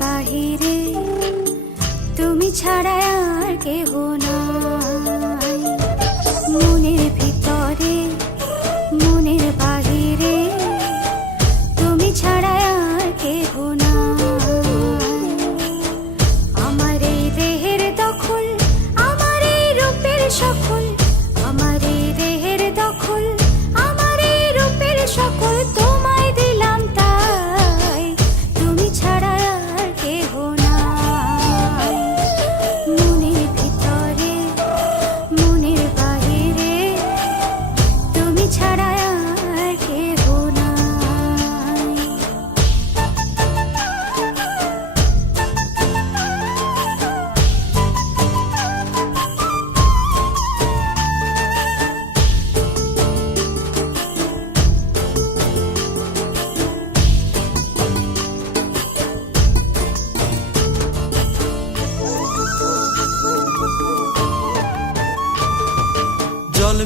বাহিরে। তুমি ছাড়া আর কেহ না 차라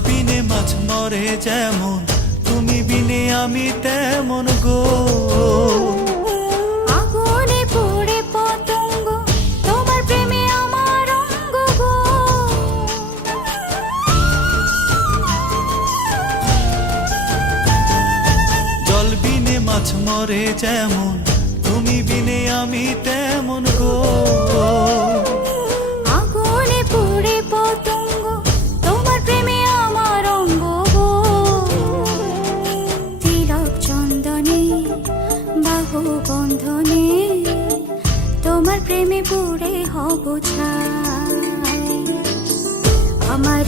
বিনে মাছ মরে যেমন তুমি বিনে আমি তেমন গো। জল বিনে মাছ মরে যেমন তুমি বিনে আমি তেমন গো। প্রেমে পড়ে হব ছাই। আমার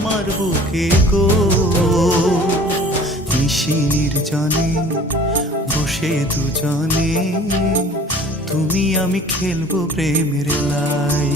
আমার বুকে গো। নিশি নির্জনে বসে দুজনে তুমি আমি খেলব প্রেমের লাই।